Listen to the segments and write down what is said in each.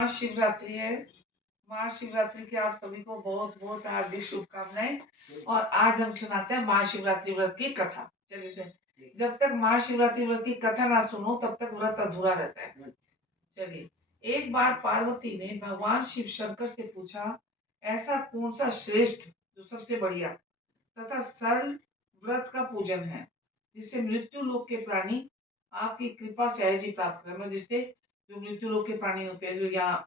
महाशिवरात्रि है। महाशिवरात्रि की आप सभी को बहुत बहुत हार्दिक शुभकामनाएं। और आज हम सुनाते हैं महाशिवरात्रि व्रत की कथा। चलिए से जब तक महाशिवरात्रि व्रत की कथा ना सुनो तब तक व्रत अधूरा रहता है। चलिए, एक बार पार्वती ने भगवान शिव शंकर से पूछा, ऐसा कौन सा श्रेष्ठ, जो सबसे बढ़िया तथा सरल व्रत का पूजन है, जिससे मृत्यु लोक के प्राणी आपकी कृपा से सहज ही प्राप्त करें। मतलब जिससे जो मृत्यु लोक के प्राणी होते हैं, जो यहाँ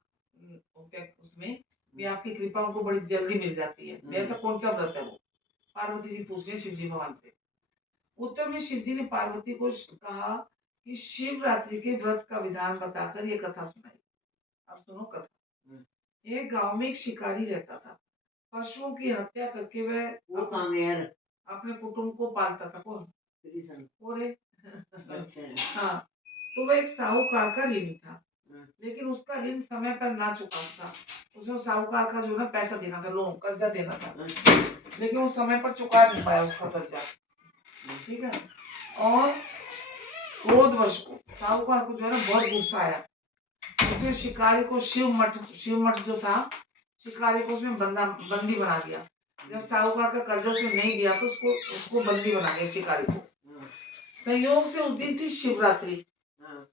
होते हैं, उसमें भी आपकी कृपा उनको बड़ी जल्दी मिल जाती है। ऐसा कौन सा व्रत है वो? पार्वती जी पूछ रही शिव जी भगवान से। उत्तर में शिव जी ने पार्वती को कहा कि शिवरात्रि के व्रत का विधान बताकर ये कथा सुनाई। अब सुनो कथा। एक गांव में एक शिकारी रहता था। पशुओं की हत्या करके वह अपने कुटुंब को पालता था। कौन? और हाँ, तो वह एक साहूकार का ऋणी था। लेकिन उसका ऋण समय पर ना चुका था। उसमें साहूकार का जो ना पैसा देना था, लोन कर्जा देना था, लेकिन वो समय पर चुका नहीं पाया उसका कर्जा। ठीक है। और क्रोध वर्ष को साहूकार को जो है ना बहुत गुस्सा आया। उसने शिकारी को शिव मठ जो था, शिकारी को उसमें बंदी बना दिया। जब साहूकार का कर्जा उसने नहीं दिया तो उसको बंदी बना दिया शिकारी को। संयोग से उस दिन थी शिवरात्रि।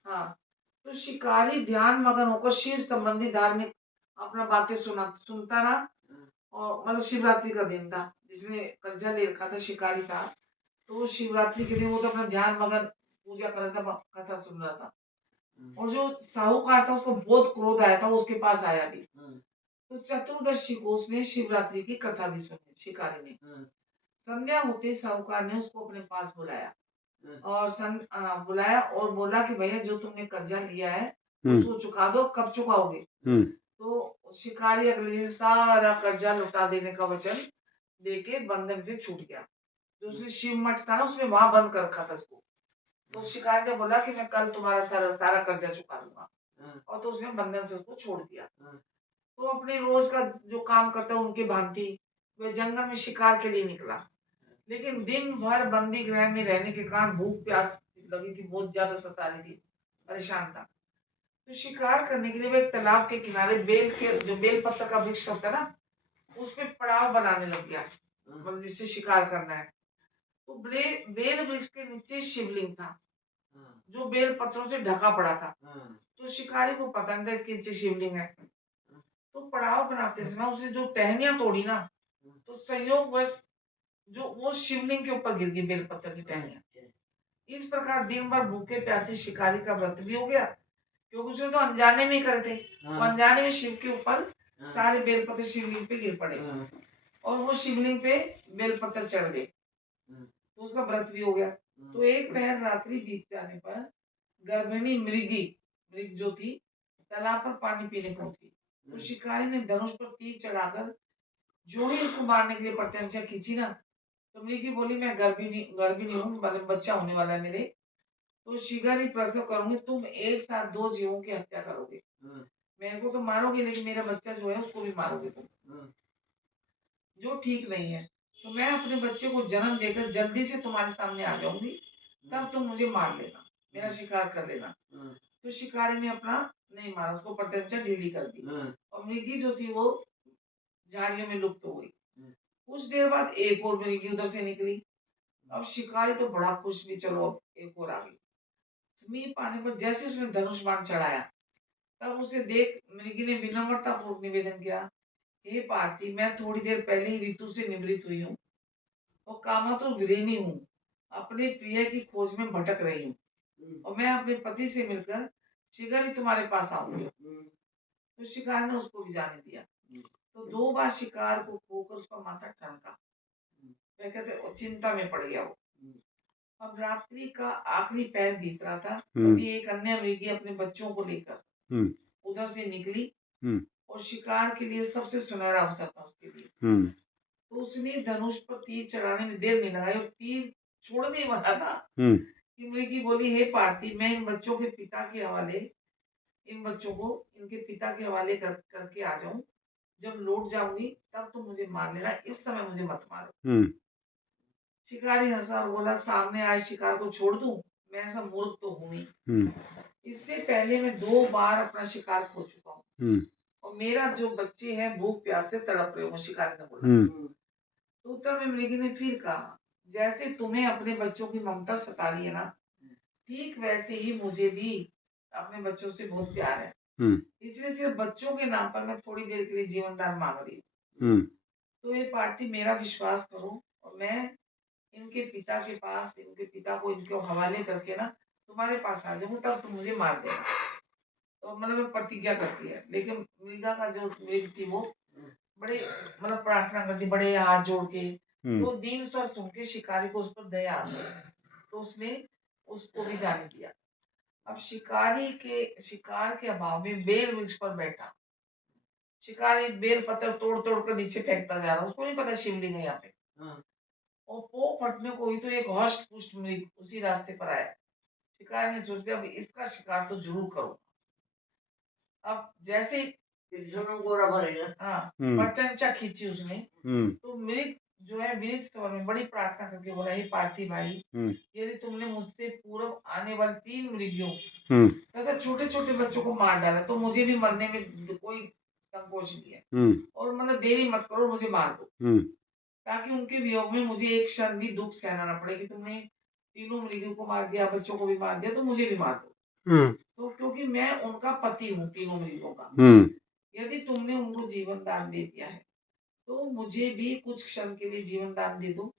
हाँ, तो शिकारी ध्यान मगन होकर शिव संबंधी धार्मिक अपना बातें सुनता रहा। और मतलब शिवरात्रि का दिन था, जिसने कर्जा ले रखा था शिकारी था, तो वो शिवरात्रि के दिन वो तो अपना ध्यान मगन पूजा कर रहा था, कथा सुन रहा था। और जो साहूकार था उसको बहुत क्रोध आया था, वो उसके पास आया भी। तो चतुर्दशी को उसने शिवरात्रि की कथा भी सुनी शिकारी ने। संध्या होते साहूकार ने उसको अपने पास बुलाया और बुलाया और बोला कि भैया जो तुमने कर्जा लिया है उसको चुका दो, कब चुकाओगे? तो शिकारी अगले दिन सारा कर्जा लुटा देने का वचन देके बंधन से छूट गया। जो उसने शिव मठ था ना, उसमें वहां बंद कर रखा था उसको। तो शिकारी ने बोला कि मैं कल तुम्हारा सारा सारा कर्जा चुका दूंगा। और तो उसने बंधन से उसको छोड़ दिया। तो अपने रोज का जो काम करता है उनके भांति वह जंगल में शिकार के लिए निकला। लेकिन दिन भर बंदी गृह में रहने के कारण भूख प्यास लगी थी, बहुत ज्यादा सता रही थी, परेशान था। तो शिकार करने के लिए वह एक तालाब के किनारे बेल पत्तर का वृक्ष होता है ना, उस पे पड़ाव बनाने लग गया, मतलब जिससे शिकार करना है। तो बेल वृक्ष के नीचे शिवलिंग था, जो बेल पत्रों से ढका पड़ा था। तो शिकारी को पता नहीं था इसके नीचे शिवलिंग है। तो पड़ाव बनाते समय उसने जो टहनियां तोड़ी ना, तो संयोगवश जो वो शिवलिंग के ऊपर गिर गई बेलपत्र की टहनियां। इस प्रकार दिन भर भूखे प्यासे शिकारी का व्रत भी हो गया, क्योंकि उसने तो अनजाने में ही करे थे। वो अनजाने में शिव के ऊपर सारे बेलपत्र शिवलिंग पे गिर पड़े और वो शिवलिंग पे बेलपत्र चढ़ गए, तो उसका व्रत भी हो गया। तो एक पहर रात्रि बीत जाने पर गर्भिणी मृग जो थी तालाब पर पानी पीने पहुंची। तो शिकारी ने धनुष पर तीर चढ़ाकर जो ही उसको मारने के लिए प्रत्यंचा खींची ना, तो मृगी बोली मैं गर्भिणी हूँ, मतलब बच्चा होने वाला है मेरे, तो शीघ्र ही प्रसव करूंगी, तुम एक साथ दो जीवों की हत्या करोगे। मेरे को तो मारोगे, लेकिन मेरा बच्चा जो है उसको भी मारोगे तुम, जो ठीक नहीं है। तो मैं अपने बच्चे को जन्म देकर जल्दी से तुम्हारे सामने आ जाऊंगी, तब तुम मुझे मार लेना, मेरा शिकार कर लेना। तो शिकारी ने अपना नहीं मारा, उसको प्रत्यंचा ढीली कर दी और मृगी जो थी वो झाड़ियों में लुप्त हो गई। कुछ देर बाद एक और मृगी उधर से निकली। अब शिकारी तो बड़ा खुश भी, चलो अब एक और आ गई। समीप आने पर जैसे उसने धनुष बाण चढ़ाया, तब उसे देख मृगी ने विनम्रता पूर्वक निवेदन किया, हे पार्थी, मैं थोड़ी देर पहले ही ऋतु से निवृत्त हुई हूँ और कामातुर विरहिणी हूँ, अपने प्रिय की खोज में भटक रही हूँ और मैं अपने पति से मिलकर शीघ्र ही तुम्हारे पास आऊंगी। तो शिकार ने उसको भी जाने दिया। तो दो बार शिकार को खोकर उसका माथा ठनका, मैं कहते चिंता में पड़ गया वो। अब रात्रि का आखिरी पहर बीत रहा था, तभी एक अन्य मृगी अपने बच्चों को लेकर उधर से निकली और शिकार के लिए सबसे सुनहरा अवसर था उसके लिए। तो उसने धनुष पर तीर चढ़ाने में देर नहीं लगाई और तीर छोड़ने वाला था कि मृगी बोली, हे पार्थी, मैं इन बच्चों के पिता के हवाले इन बच्चों को इनके पिता के हवाले करके आ जाऊं, जब लौट जाऊंगी तब तुम मुझे मार लेना, इस समय मुझे मत मारो। शिकारी हंसा और बोला, सामने आए शिकार को छोड़ दूं? मैं ऐसा मूर्ख तो हूं नहीं। इससे पहले मैं 2 बार अपना शिकार खो चुका हूँ, और मेरा जो बच्चे हैं भूख प्यास से तड़प रहे हो, शिकारी ने बोला। तो उत्तर में मृगी ने फिर कहा, जैसे तुम्हें अपने बच्चों की ममता सता रही है ना, ठीक वैसे ही मुझे भी अपने बच्चों से बहुत प्यार है। इसलिए सिर्फ बच्चों के नाम पर मैं थोड़ी देर के लिए जीवन दान मांग रही हूँ। तो ये पार्टी मेरा विश्वास करो, और मैं इनके पिता के पास, इनके पिता को इनके हवाले करके ना तुम्हारे पास आ जाऊंगा, तब तुम मुझे मार देना। तो मतलब प्रतिज्ञा करती है, लेकिन मृगा का जो मृग थी वो बड़े मतलब प्रार्थना करती, बड़े हाथ जोड़ के। तो दीन स्वर सुन के शिकारी को उस पर दया आ गई, तो उसने उसको भी जाने दिया। अब शिकार के अभाव में बेल वृक्ष पर बैठा शिकारी बेल पत्थर तोड़ तोड़ कर नीचे फेंकता जा रहा, उसको नहीं पता शिवलिंग है यहाँ पे। और पो फटने को ही तो एक हष्ट पुष्ट मृग उसी रास्ते पर आया। शिकारी ने सोच लिया, अब इसका शिकार तो जरूर करो। अब जैसे गोरा भरेगा, हाँ, प्रत्यंचा खींची उसने। तो मृग जो है विनीत स्वर में बड़ी प्रार्थना करके बोला, हे पार्थी भाई, यदि तुमने मुझसे पूर्व आने वाले 3 मृगियों तथा छोटे छोटे बच्चों को मार डाला, तो मुझे भी मरने में कोई संकोच नहीं है। और मतलब देरी मत करो, मुझे मार दो, ताकि उनके वियोग में मुझे एक क्षण भी दुख सहना न पड़े कि तुमने तीनों मृगियों को मार दिया, बच्चों को भी मार दिया, तो मुझे भी मार दो। तो क्योंकि मैं उनका पति हूँ, तीनों मृगों का। यदि तुमने उनको जीवन दान दे दिया है, तो मुझे भी कुछ क्षण के लिए जीवन दान दे दो,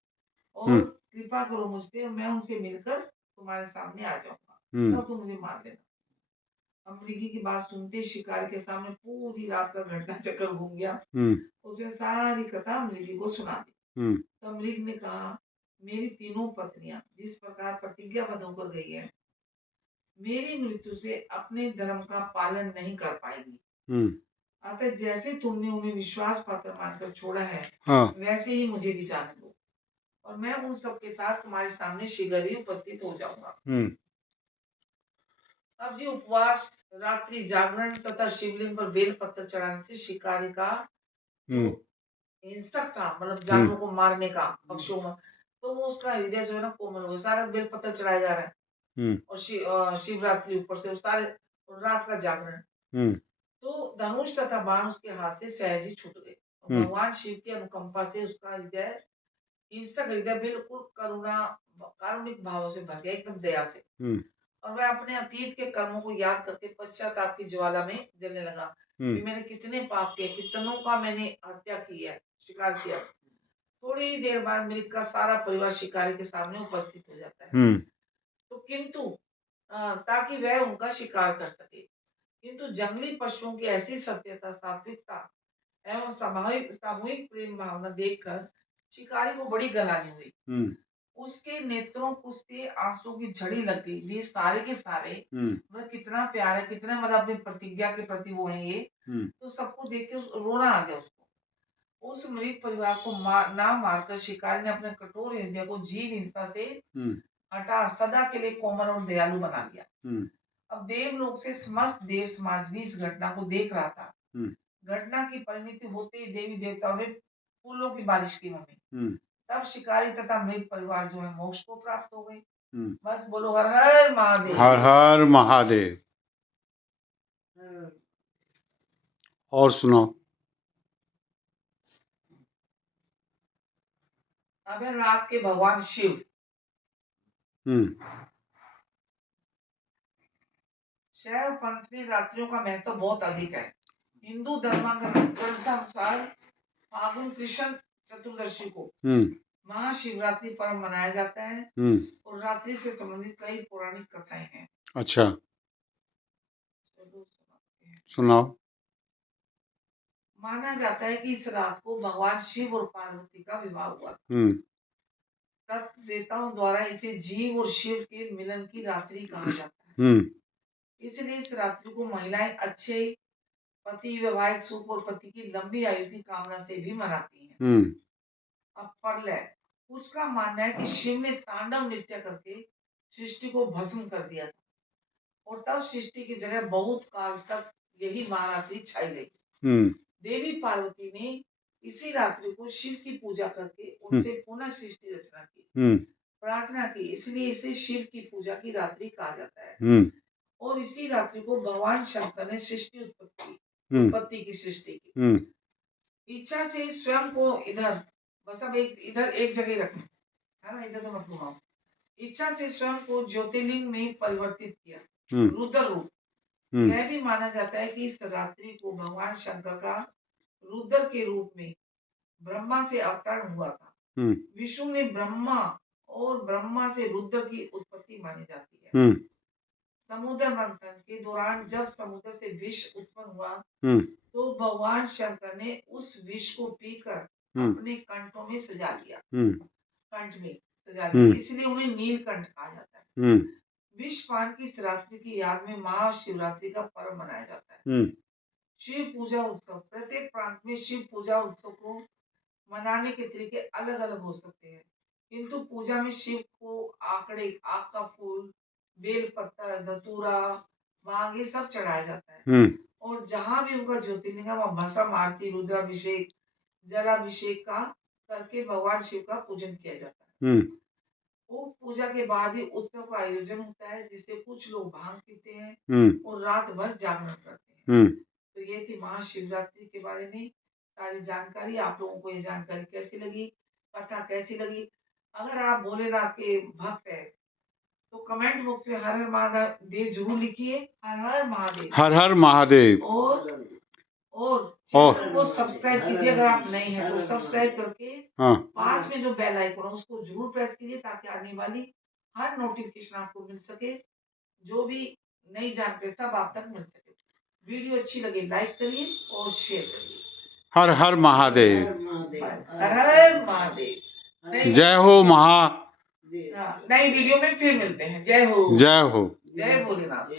और कृपा करो मुझ पे, और मैं उनसे मिलकर तुम्हारे सामने आ जाऊंगा, तब तुम मुझे मार देना। अब मृगी की बात सुनते शिकारी के सामने पूरी रात का घटना चक्र घूम गया। उसने सारी कथा मृगी को सुना दी। तब मृग ने कहा, मेरी तीनों पत्नियां जिस प्रकार प्रतिज्ञाबद्ध होकर गई है, मेरी मृत्यु से अपने धर्म का पालन नहीं कर पाएगी। अतः जैसे तुमने उन्हें विश्वास पात्र मानकर छोड़ा है, हाँ, वैसे ही मुझे भी जाने दो, और मैं उन सबके साथ तुम्हारे सामने शीघ्र ही उपस्थित हो जाऊंगा। अब जी उपवास, रात्रि जागरण तथा शिवलिंग पर बेल पत्थर चढ़ाने से शिकारी का जो हिंसक था, मतलब जानवरों को मारने का पक्षियों में, तो वो उसका हृदय जो है ना कोमल हो गया। सारा बेल पत्थर चढ़ाया जा रहा है, और शिवरात्रि ऊपर से सारे रात का जागरण। तो धनुष तथा बाण उसके हाथ से सहज ही छूट गए, और भगवान शिव की अनुकंपा से उसका हृदय, हिंसक हृदय, बिल्कुल कारुणिक भावों से भर गया, एकदम दया से। और वह अपने अतीत के कर्मों को याद करके पश्चाताप की ज्वाला में जलने लगा कि मैंने कितने पाप किए, कितनों का मैंने हत्या की है, शिकार किया। थोड़ी ही देर बाद मृग का सारा परिवार शिकारी के सामने उपस्थित हो जाता है। तो किंतु ताकि वह उनका शिकार कर सके, किंतु जंगली पशुओं की ऐसी सत्यता, सात्विकता एवं सामूहिक सामूहिक प्रेम भावना देखकर शिकारी को बड़ी गलानी हुई। उसके नेत्रों को से आंसू की झड़ी लग गई। ये सारे के सारे मतलब कितना प्यार है, कितना मतलब अपनी प्रतिज्ञा के प्रति वो है ये। तो सबको देख के रोना आ गया उसको। उस मृग परिवार को ना मारकर शिकारी ने अपने कठोर हृदय को जीव हिंसा से हटा सदा के लिए कोमल और दयालु बना लिया। अब देवलोक से समस्त देव समाज भी इस घटना को देख रहा था। घटना की परिणति होते ही देवी देवताओं ने फूलों की बारिश की हमें। तब शिकारी तथा मृग परिवार जो है मोक्ष को प्राप्त हो गए। बस बोलो हर हर महादेव, हर हर महादेव। और सुनो। अब है रात के भगवान शिव। शैव पंथ में रात्रियों का महत्व बहुत अधिक है। हिंदू धर्मानुसार फागुन कृष्ण चतुर्दशी को महाशिवरात्रि पर्व मनाया जाता है, और रात्रि से संबंधित कई पौराणिक कथाएं हैं। अच्छा, सुनाओ। माना जाता है कि इस रात को भगवान शिव और पार्वती का विवाह हुआ। तत्ववेताओं द्वारा इसे जीव और शिव के मिलन की रात्रि कहा जाता है। इसलिए इस रात्रि को महिलाएं अच्छे पति, वैवाहिक सुख और पति की लंबी आयु की कामना से भी मनाती हैं। अब प्रलय, उसका मानना है कि शिव ने तांडव नृत्य करके सृष्टि को भस्म कर दिया था, और तब सृष्टि की जगह बहुत काल तक यही महारात्रि छाई रही। देवी पार्वती ने इसी रात्रि को शिव की पूजा करके उनसे पुनः सृष्टि रचना की, प्रार्थना की, इसलिए इसे शिव की पूजा की रात्रि कहा जाता है। और इसी रात्रि को भगवान शंकर ने सृष्टि उत्पत्ति की। उत्पत्ति की, सृष्टि की। इच्छा से स्वयं को इधर, बस अब इधर एक जगह रखना है ना, इधर तो मत घुमाओ। इच्छा से स्वयं को ज्योतिर्लिंग में परिवर्तित किया, रुद्र रूप। यह भी माना जाता है कि इस रात्रि को भगवान शंकर का रुद्र के रूप में ब्रह्मा से अवतरण हुआ था। विष्णु ने ब्रह्मा और ब्रह्मा से रुद्र की उत्पत्ति मानी जाती है। समुद्र मंथन के दौरान जब समुद्र से विष उत्पन्न हुआ तो भगवान शंकर ने उस विष को पीकर अपने कंठों में सजा लिया, कंठ में सजा लिया, इसलिए उन्हें नीलकंठ कहा जाता है। विष पान की इस रात्रि की याद में महाशिवरात्रि का पर्व मनाया जाता है। शिव पूजा उत्सव, प्रत्येक प्रांत में शिव पूजा उत्सव को मनाने के तरीके अलग अलग हो सकते हैं, किंतु पूजा में शिव को आकड़े, आक का फूल, बेल पत्तर, धतूरा, भांग ये सब चढ़ाया जाता है। और जहाँ भी उनका ज्योतिर्लिंग है वहाँ भस्म आरती, रुद्राभिषेक, जलाभिषेक का करके भगवान शिव का पूजन किया जाता है। वो पूजा के बाद ही उत्सव का आयोजन होता है, जिससे कुछ लोग भांग पीते हैं और रात भर जागरण करते हैं। तो ये थी महाशिवरात्रि के बारे में सारी जानकारी। आप लोगों को ये जानकारी कैसी लगी, कथा कैसी लगी? अगर आप भोलेनाथ के भक्त हैं तो कमेंट बॉक्स में हर हर महादेव जरूर लिखिए, हर हर महादेव, हर हर महादेव। और चैनल को सब्सक्राइब कीजिए, अगर आप नए हैं तो सब्सक्राइब करके पास में जो बेल आइकन है उसको जरूर प्रेस कीजिए, ताकि आने वाली हर नोटिफिकेशन आपको मिल सके, जो भी नई जानकारी सब आप तक मिल सके। वीडियो अच्छी लगे लाइक करिए और शेयर करिए। हर हर महादेव, हर हर महादेव। जय हो नई वीडियो में फिर मिलते हैं। जय हो, जय हो, जय भोलेनाथ।